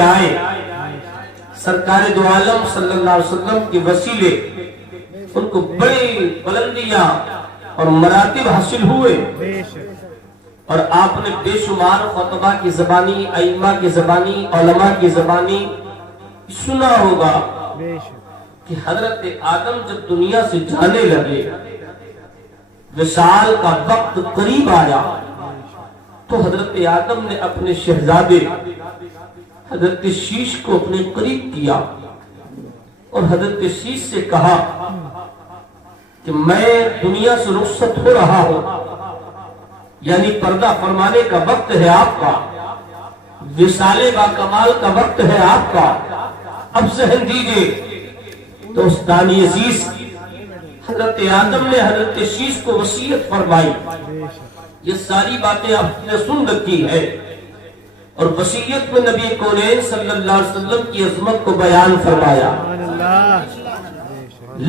آئے سرکار دو عالم صلی اللہ علیہ وسلم کے وسیلے ان کو بڑی بلندیاں اور مراتب حاصل ہوئے، اور آپ نے بے شمار خطبہ کی زبانی، ائمہ کی زبانی، علماء کی زبانی سنا ہوگا کہ حضرت آدم جب دنیا سے جانے لگے، وصال کا وقت قریب آیا، تو حضرت آدم نے اپنے شہزادے حضرت شیش کو اپنے قریب کیا اور حضرت شیش سے کہا کہ میں دنیا سے رخصت ہو رہا ہوں، یعنی پردہ فرمانے کا وقت ہے آپ کا، وصال با کمال کا وقت ہے آپ کا، اب ذہن دیجئے۔ تو استانی عزیز حضرت آدم نے حضرت شیش کو وصیت فرمائی، یہ ساری باتیں آپ نے سن رکھی ہے، اور وصیت میں نبی کونین صلی اللہ علیہ وسلم کی عظمت کو بیان فرمایا۔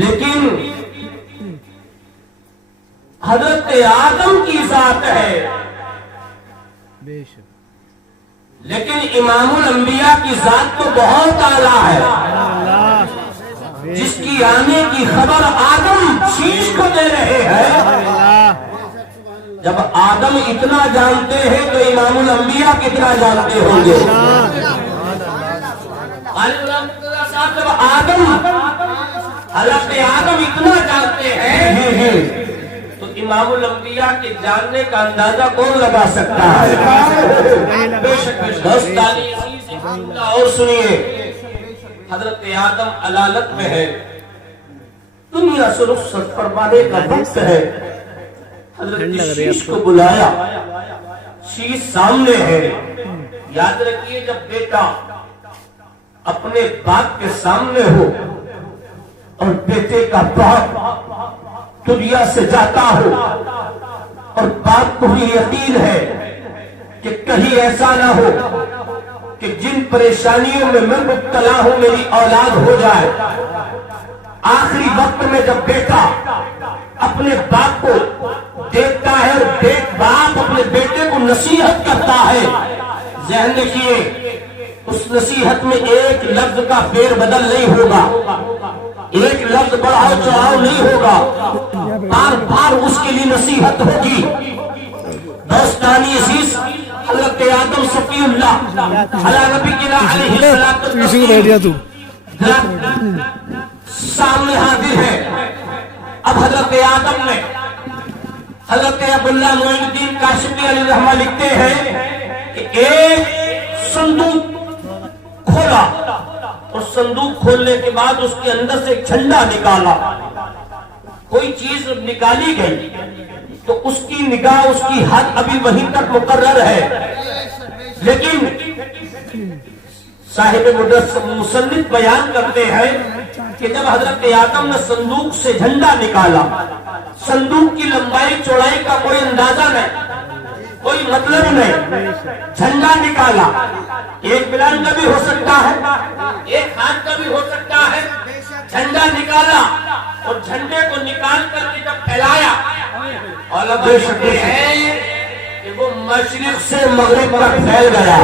لیکن حضرت آدم کی ذات ہے، لیکن امام الانبیاء کی ذات تو بہت اعلیٰ ہے، جس کی آنے کی خبر آدم شیش کو دے رہے ہیں۔ جب آدم اتنا جانتے ہیں تو امام الانبیاء کتنا جانتے ہوں گے؟ جب حضرت آدم اتنا جانتے ہیں تو امام الانبیاء کے جاننے کا اندازہ کون لگا سکتا ہے؟ اور سنیے، حضرت آدم علالت میں ہے، دنیا سے رخصت فرمانے کا وقت ہے، حضرت شیش کو بلایا، شیش سامنے ہے۔ یاد رکھیے، جب بیٹا اپنے باپ کے سامنے ہو اور بیٹے کا باپ دنیا سے جاتا ہو، اور باپ کو بھی یقین ہے کہ کہیں ایسا نہ ہو کہ جن پریشانیوں میں میں مبتلا ہوں میری اولاد ہو جائے، آخری وقت میں جب بیٹا اپنے باپ کو دیکھتا ہے اور باپ اپنے بیٹے کو نصیحت کرتا ہے، ذہن رکھیے اس نصیحت میں ایک لفظ کا پھیر بدل نہیں ہوگا، ایک لفظ بڑھاؤ چڑھاؤ نہیں ہوگا، بار بار اس کے لیے نصیحت ہوگی۔ دوستانی عزیز، حضرت آدم صفی اللہ علی نبینا علیہ السلام سامنے حاضر ہے۔ اب حضرت آدم نے، حضرت عبداللہ معین الدین کاشفی علیہ رحمہ لکھتے ہیں کہ ایک صندوق کھولا، اور صندوق کھولنے کے بعد اس کے اندر سے ایک جھنڈا نکالا، کوئی چیز نکالی گئی تو اس کی نگاہ، اس کی حد ابھی وہیں تک مقرر ہے، لیکن صاحب مصنف بیان کرتے ہیں کہ جب حضرت آدم نے صندوق سے جھنڈا نکالا، صندوق کی لمبائی چوڑائی کا کوئی اندازہ نہیں، کوئی مطلب نہیں، جھنڈا نکالا، ایک بلان کا بھی ہو سکتا ہے، ایک ہاتھ کا بھی ہو سکتا ہے، جھنڈا نکالا اور جھنڈے کو نکال کر کے جب پھیلایا، اور اب ہے کہ وہ مشرق سے مغرب تک پھیل گیا۔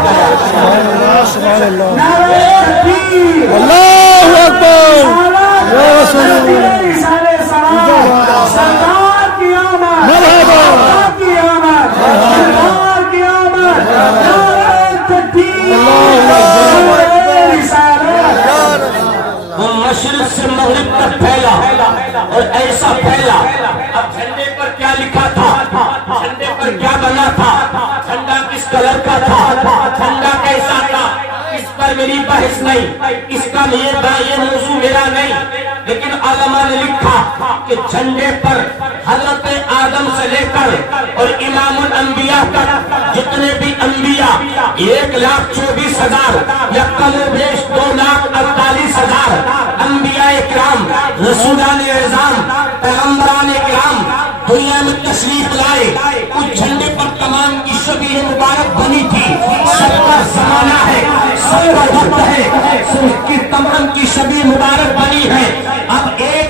اللہ اکبر، یا رسول اللہ، سرکار کی آمد، مرحبا، سرکار کی آمد، سرکار کی آمد، نعرہ تکبیر، نعرہ رسالت۔ وہ مشرق سے مغرب تک پھیلا اور ایسا پھیلا۔ اب جھنڈے پر کیا لکھا تھا، جھنڈے پر کیا بنا تھا، جھنڈا کس کلر کا تھا، جھنڈا کیسا تھا، اس پر میری بحث نہیں، اس کا یہ موضوع میرا نہیں، لیکن علماء نے لکھا کہ جھنڈے پر حضرت آدم سے لے کر اور امام الانبیاء تک جتنے بھی انبیاء 1,24,000 یا کم و بیش 2,48,000 انبیاء اکرام، رسولان اعظام، پیغمبران اکرام دنیا میں تشریف لائے، اس جھنڈے پر تمام کی شبیہ مبارک بنی تھی۔ سب کا زمانہ ہے، سب کا وقت ہے، سب کی تمام کی شبیہ مبارک بنی ہے۔ اب ایک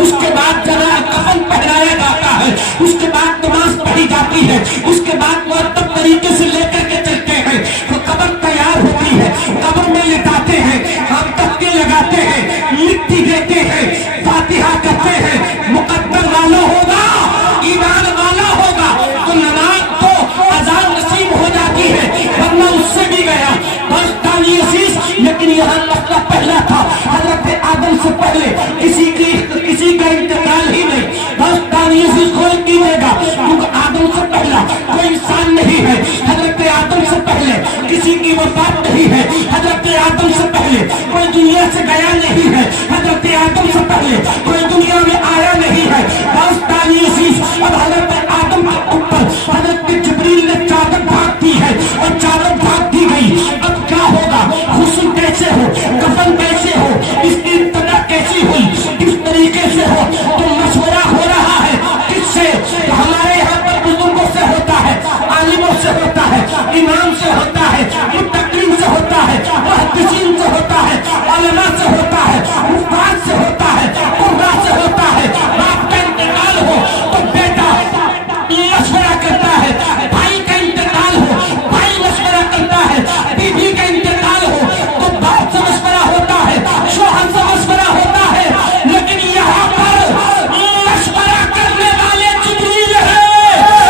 اس کے بعد کفن پہنایا جاتا ہے، اس کے بعد نماز پڑھی جاتی ہے، اس کے بعد مرتب طریقے سے لے کر کے چلتے ہیں، تو قبر تیار ہوتی ہے، قبر میں لٹاتے ہیں، ہم تکے لگاتے ہیں، مٹی دیتے ہیں، فاتحہ کرتے ہیں، مقدر والا ہوگا، ایمان والا ہوگا تو نماز تو اذان نصیب ہو جاتی ہے، ورنہ اس سے بھی گیا بس تالی عزیز۔ لیکن یہاں مسئلہ پہلا تھا، حضرت آدم سے پہلے کسی کا انتقال ہی نہیں، بس تالی عزیز کھول کیجیے گا، کیونکہ آدم سے پہلا کوئی انسان نہیں ہے، حضرت آدم سے پہلے کسی کی وفات نہیں ہے، حضرت آدم سے پہلے کوئی دنیا سے گیا نہیں ہے، حضرت آدم سے پہلے کوئی دنیا میں آیا نہیں ہے، بس تالی عزیز۔ اب حضرت آدم کے اوپر حضرت جبریل نے چادر ڈھانپ دی ہے اور چادر ڈھانپ دی گئی، اب کیا ہوگا؟ غسل کیسے ہو، کفن کیسے ہو، اس کی ابتدا کیسی ہوئی، کس طریقے سے ہو، تو مشورہ ہو رہا ہے کس سے؟ ہمارے یہاں پر بزرگوں سے ہوتا ہے، عالموں سے ہوتا ہے، امام سے ہوتا ہے، متقین سے ہوتا ہے، محدثین سے ہوتا ہے، علماء سے ہوتا ہے، حفاظ سے ہوتا ہے، قرآن سے ہوتا ہے۔ باپ کا انتقال ہو تو بیٹا مشورہ کرتا ہے، بھائی کا انتقال ہو بھائی مشورہ کرتا ہے، بیوی کا انتقال ہو تو باپ سے مشورہ ہوتا ہے، شوہر سے مشورہ ہوتا ہے، لیکن یہاں پر مشورہ کرنے والے جبریل ہے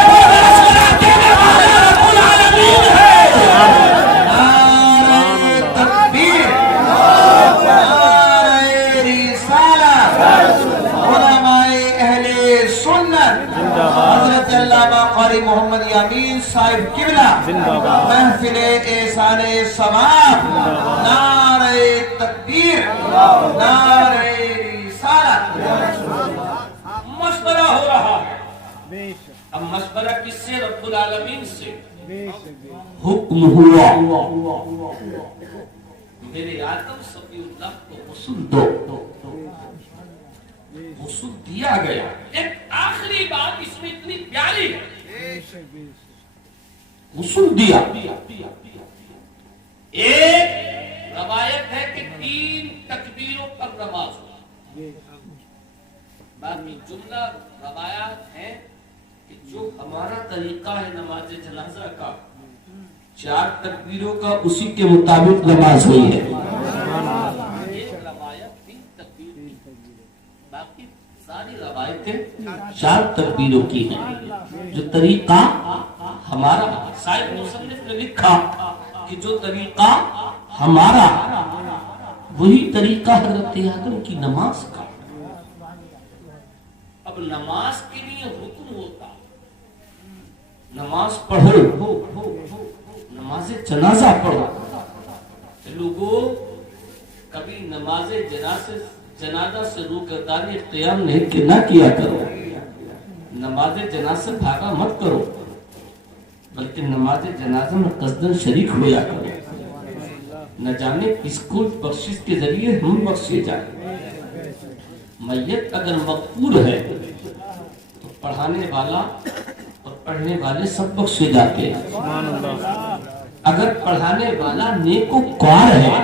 اور مشورہ دینے والے رب العالمین ہے۔ نعرہ تکبیر، نعرہ رسالت، علماء اہل سنت، حضرت علامہ قاری محمد یامین صاحب قبلہ، محفل احسان ثواب، نعرہ تکبیر، نعرہ رسالت۔ مشورہ ہو رہا ہے، اب مشورہ کس سے؟ رب العالمین سے۔ حکم ہوا میرے آدم صفی اللہ کو غسل دو، غسل دیا گیا۔ ایک آخری بات اس میں اتنی پیاری ہے، غسل دیا۔ ایک روایت ہے کہ 3 تکبیروں پر نماز ہوا، باقی جملہ روایات ہیں کہ جو ہمارا طریقہ ہے نماز جنازہ کا 4 تکبیروں کا، اسی کے مطابق نماز ہوئی ہے۔ ایک روایت 3 تکبیر کی، باقی ساری روایتیں 4 تکبیروں کی ہیں۔ جو طریقہ ہمارا، صاحب مصنف نے لکھا کہ جو طریقہ ہمارا وہی طریقہ حضرت آدم کی نماز کا۔ اب نماز کے لیے حکم ہوتا، نماز پڑھو، نماز جنازہ پڑھو۔ لوگوں کبھی نماز جنازہ سے روکرداری اختیار نہیں کہ نہ کیا کرو، نماز جنازہ بھاگا مت کرو، بلکہ نماز جنازہ میں قصداً شریک ہویا کرو۔ نہ جانے کس کو بخشش کے ذریعے ہم بخشے جائیں۔ میت اگر مقبول ہے تو پڑھانے والا اور پڑھنے والے سب بخشے جاتے ہیں۔ اگر پڑھانے والا نیکوکار ہے،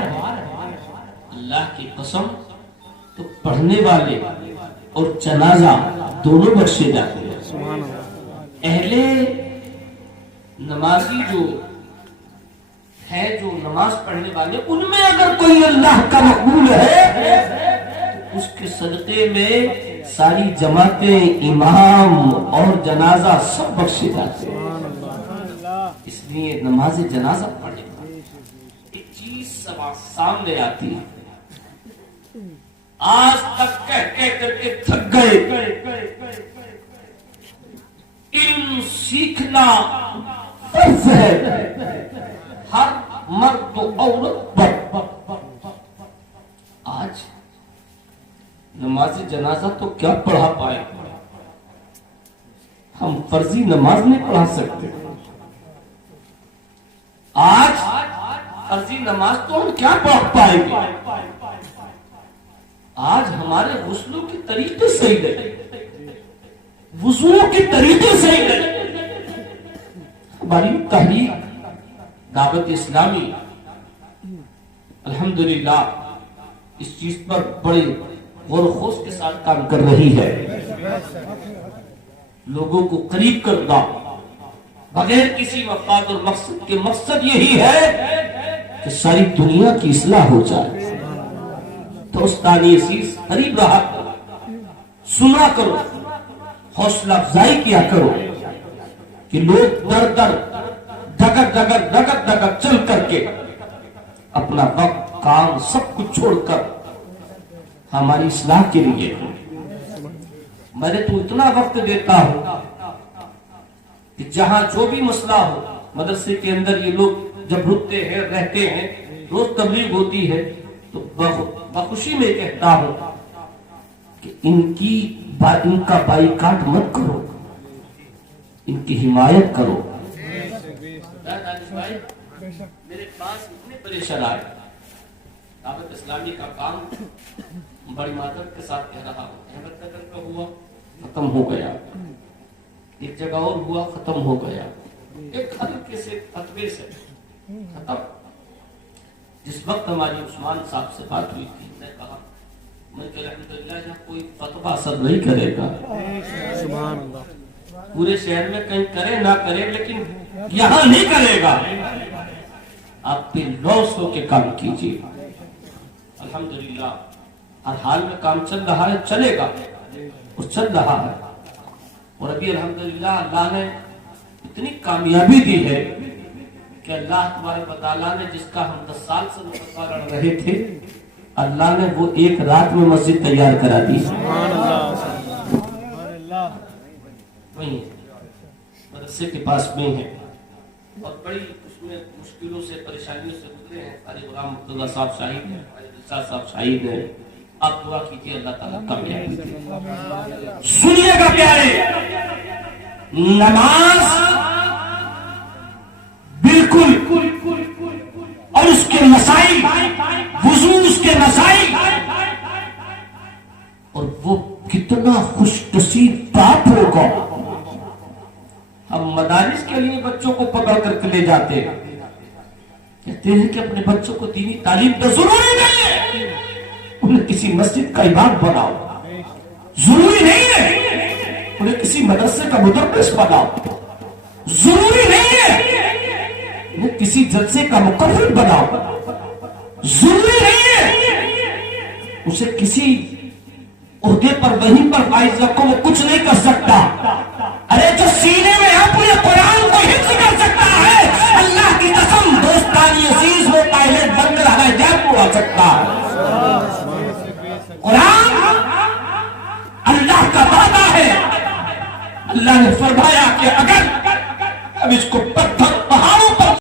اللہ کی قسم، تو پڑھنے والے اور جنازہ دونوں بخشے جاتے ہیں۔ اہل نمازی جو ہے، جو نماز پڑھنے والے، ان میں اگر کوئی اللہ کا مقبول ہے تو اس کے صدقے میں ساری جماعتیں، امام اور جنازہ سب بخشے جاتے ہیں۔ اس لیے نماز جنازہ پڑھنے ایک چیز سامنے آتی ہے، آج تک کہہ کر کے تھک گئے، علم سیکھنا فرض ہے ہر مرد و عورت پر۔ آج نماز جنازہ تو کیا پڑھا پائے، ہم فرضی نماز نہیں پڑھا سکتے۔ آج فرضی نماز تو ہم کیا پڑھ پائیں گے؟ آج ہمارے غسلوں کے طریقے صحیح نہیں، وضوء کے طریقے صحیح نہیں۔ ہماری تحریک دعوت اسلامی الحمدللہ اس چیز پر بڑے غور و خوض کے ساتھ کام کر رہی ہے. لوگوں کو قریب کرنا بغیر کسی مفاد اور مقصد کے. مقصد یہی ہے کہ ساری دنیا کی اصلاح ہو جائے. تو استانی عزیز قریب رہا کرو, سنا کرو, حوصلہ افزائی کیا کرو کہ لوگ در در ڈگر ڈگر ڈگر ڈگر چل کر کے اپنا وقت کام سب کچھ چھوڑ کر ہماری اصلاح کے لیے. میں نے تو اتنا وقت دیتا ہوں کہ جہاں جو بھی مسئلہ ہو, مدرسے کے اندر یہ لوگ جب رکتے ہیں رہتے ہیں, روز تبلیغ ہوتی ہے تو بخوشی میں کہتا ہوں کہ ان کا بائیکاٹ مت کرو, ان کی حمایت کرو. میرے پاس اتنے پریشان آئے, دعوت اسلامی کا کام بڑی معذرت کے ساتھ کہہ رہا ہوں, احمد نگر کا ہوا ختم ہو گیا, ایک جگہ اور ہوا ختم ہو گیا, ایک ہلکے سے فتوے سے ختم. جس وقت ہماری عثمان صاحب سے بات ہوئی تھی, میں کہا میں کہ الحمدللہ یہاں کوئی فتویٰ اثر نہیں کرے گا, پورے شہر میں کہیں کرے نہ کرے لیکن یہاں نہیں کرے گا. آپ پہ لوس ہو کے کام کیجیے. الحمدللہ ہر حال میں کام چل رہا ہے, چلے گا اور چل رہا ہے. اور ابھی الحمدللہ اللہ نے اتنی کامیابی دی ہے کہ اللہ تبارک و تعالیٰ نے جس کا ہم 10 سال سے مقدمہ لڑ رہے تھے, اللہ نے وہ ایک رات میں مسجد تیار کرا دی. وہیں مدرسے کے پاس میں ہے اور بڑی اس میں مشکلوں سے پریشانیوں سے گزرے ہیں. حاجی غلام مرتضیٰ صاحب شہید ہیں, حاجی دلشاد صاحب شہید ہیں. آپ دعا کیجیے اللہ تعالیٰ کامیابی دے. سنیے گا پیارے, نماز بالکل اور اس کے مسائل, وضو اس کے مسائل, اور وہ کتنا خوش نصیب باپ ہوگا. ہم مدارس کے لیے بچوں کو پکڑ کر کے لے جاتے ہیں, کہتے ہیں کہ اپنے بچوں کو دینی تعلیم تو ضروری نہیں ہے, انہیں کسی مسجد کا امام بناؤ, ضروری نہیں ہے انہیں کسی مدرسے کا مدرس بناؤ, ضروری نہیں ہے انہیں کسی جلسے کا مقرر بناؤ, ضروری نہیں ہے اسے کسی عہدے پر وہیں پر فائز رکھو, وہ کچھ نہیں کر سکتا. ارے جو سینے میں اپنے قرآن کو حفظ کر سکتا ہے, اللہ کی قسم دوستانی عزیز وہ پائلٹ بن کر ہمیں جان کو آ سکتا ہے. قرآن اللہ کا وعدہ ہے. اللہ نے فرمایا کہ اگر اب اس کو